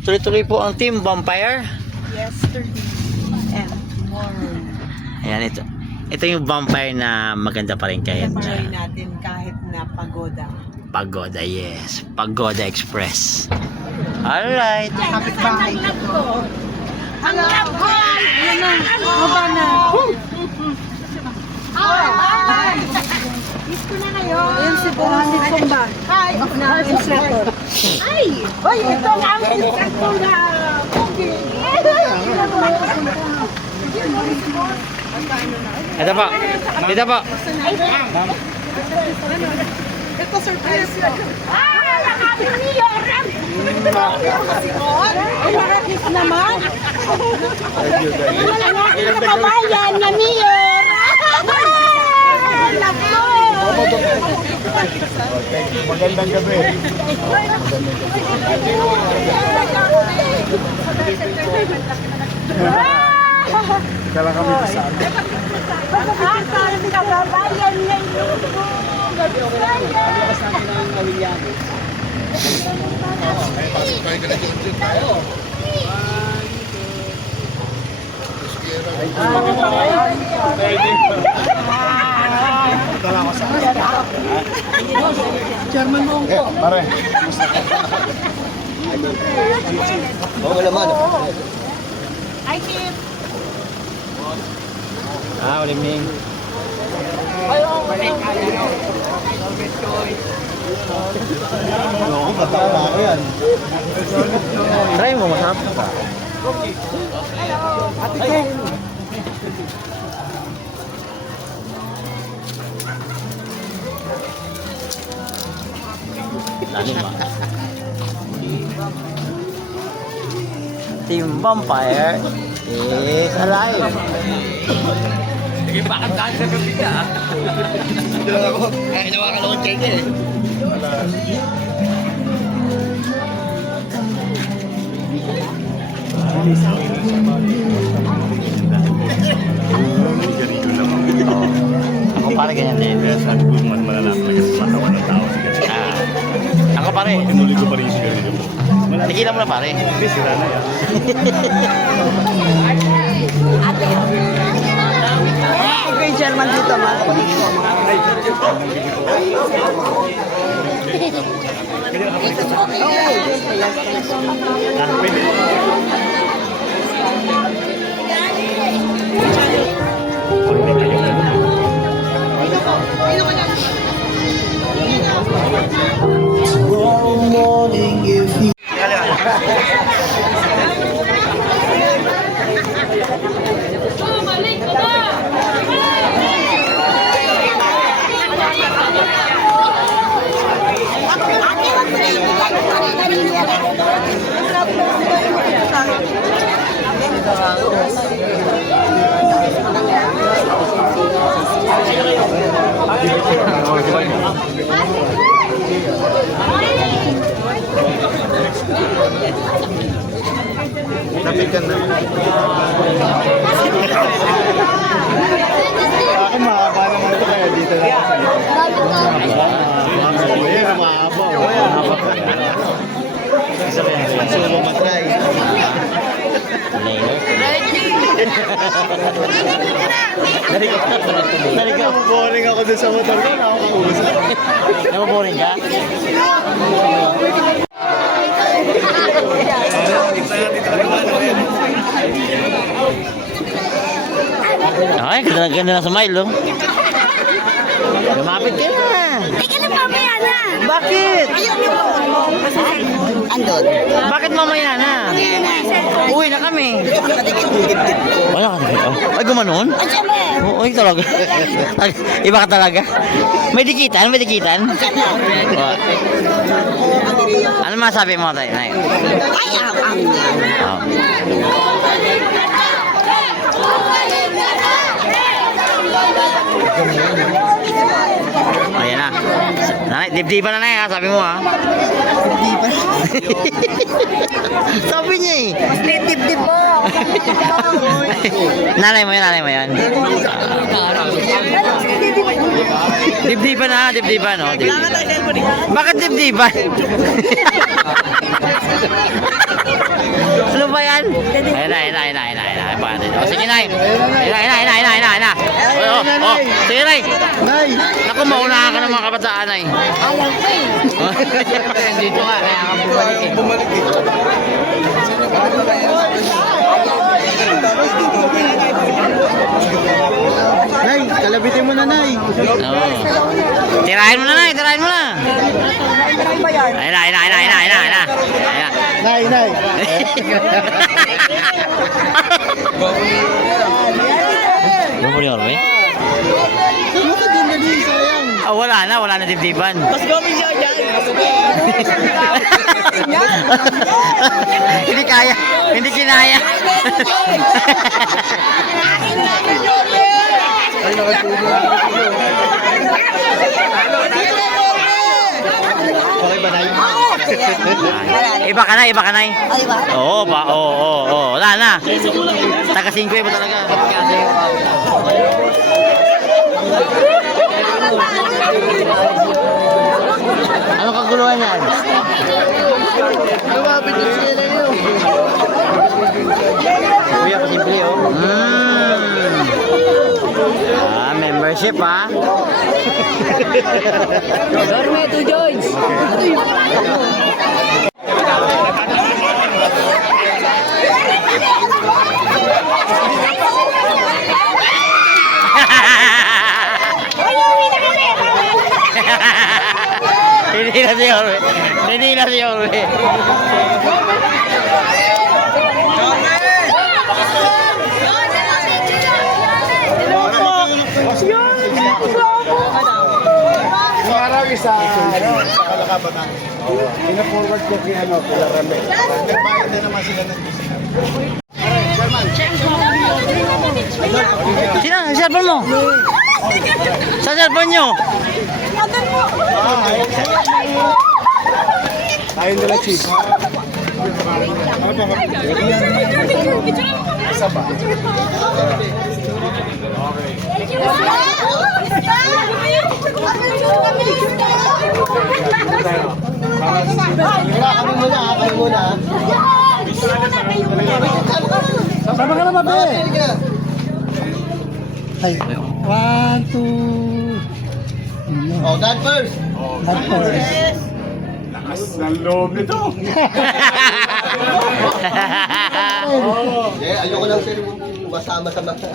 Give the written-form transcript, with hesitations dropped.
Tuloy-tuloy po ang Team Vampire. Yesterday and tomorrow. Ayan, ito. Ito yung vampire na maganda pa rin kahit Try natin kahit na pagoda. Pagoda, yes. Pagoda Express. Alright. Kapit bahay ko. Ang love ko! Yun na. Baba na. Miss ko na kayo. Ayun si Kumba. Hi. Na instructor. Ay! Hoy, ito na ang instructor na. Pogi. Ito po. Dito po. Ito surprise ko. Nakapit niyo. Ay, nakakit naman. Nakakit na kabayan na mayor. Lako. Magandang gabi. Kala kami sa Nakakit na kabayan na mayor. Chairman mo ko. Pare. Oo naman. Hi, Chip. Good evening. Oo, katawa ako yan. Try mo, masarap. Ate Ken. Lalim ba? Team Vampire is alive. Sige, bakit tayo sa gabi ka? Ito lang ako. Eh, nawakan ako ng check eh. Ako pare ganyan din. Sabi ko, mas malalaman na kasi sa katawan ng tao. Ako pare. Tinuloy ko pa rin yung sigarilyo mo. Tigilan mo na pare. Sira na yan. Ikaw yung chairman dito, ma. Napikan na. Ako mahaba naman ito kaya dito na ako sa iyo. Ayan, mahaba. Isa ba yan? Solo matry. Boring ako dun sa motor ko. Nakakausap. Nababoring ka? Ay, ganda na sa mile, oh. Lumapit ka na. Teka lang, mamaya na. Bakit? Andon. Bakit mamaya na? Uwi na kami. Wala ka na. Ay, gumanon? Oo, ay talaga. Iba ka talaga. May dikitan? May dikitan? Ano masabi mo tayo? Ay, ayan na. Nanay, dibdiban na na ha, sabi mo ha. Dibdiban? Sabi niya eh. Mas dibdib mo. Nanay mo yan. Dibdiban na, dibdiban no. Bakit dibdiban? yan. Ayan na. O, sige, Nay. Ayan na. O, sige, Nay. Nay! Naku, maunahan ka ng mga kabataan, Nay. Alam ko eh. Dito nga, kaya ka bumalik eh. Bumalik eh. Nay, kalabitin mo na, Nay. Oo. Tirahin mo na, Nay. Tirahin mo na. Ayan na. Nay, Nay. Ano po yun, Orbe? Ano ka din na di, sayang? Ah, wala na dibdiban. Mas gawin siya dyan. Hindi kinaya. Ay, nakatulog. Okay ba, Nay? Iba ka na. Oo, wala na. Taga 5 ba talaga? Anong kaguluhan yan? Lumapit yung sila na yun. Kuya, pasimple oh. Membership ha. Dorme to George. Hindi na si Orbe. Araw isa, sa Kalakabatan. Pina-forward ko kay Kuya Rame. Nagbayad na naman sila ng Sino? Ang cellphone mo? Sa cellphone nyo? Tayo nila, Chief. Isa pa. Kami muna. Sama ka na, babe. Ay, 1, 2. Oh, that first. That first. Lakas ng loob nito. Ayoko lang sir masama sa mga